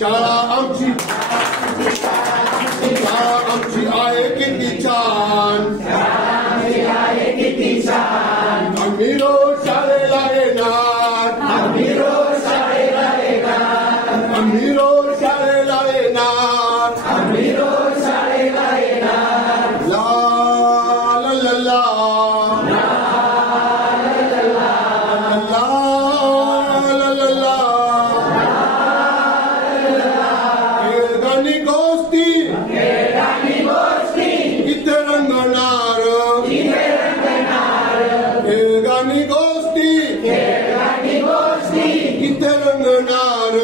शाळा आमची आहे किती छान आम्ही रोज शाळेला येणार आम्ही रोज शाळेला येणार ला ला ला ला इथे रंगणार गाणी गोष्टी इथे रंगणार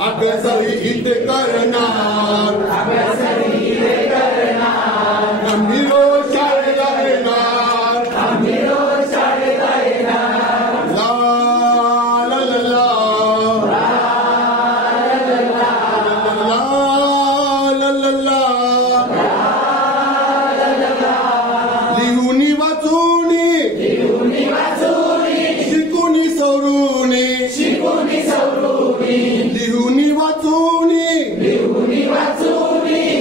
अभ्यासही इथे करणार आम्ही रोज शाळेला येणार ला ला ला ला ला ला ला लिहूनी वाचूनी शिकूनी सवरूनी लिहूनी वाचूनी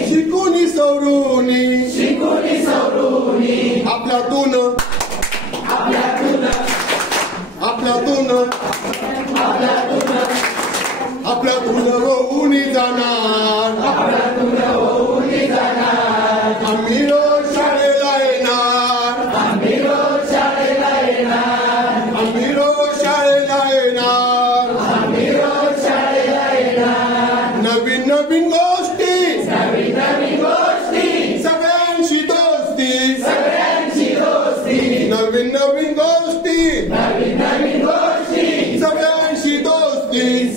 शिकूनी सवरूनी आपल्यातून होऊन जाणार आम्ही रोज शाळेला येणार नवीन नवीन गोष्टी सगळ्यांशी दोस्ती नवीन नवीन गोष्टी सगळ्यांशी दोस्ती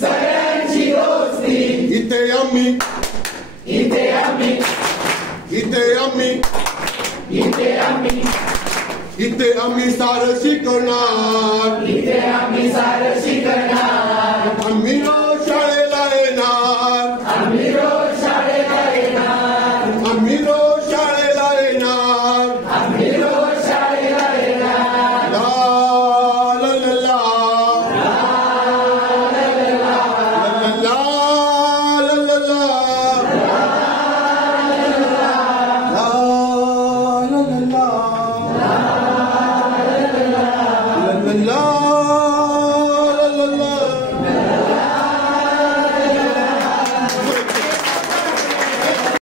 इथे आम्ही सारं शिकणार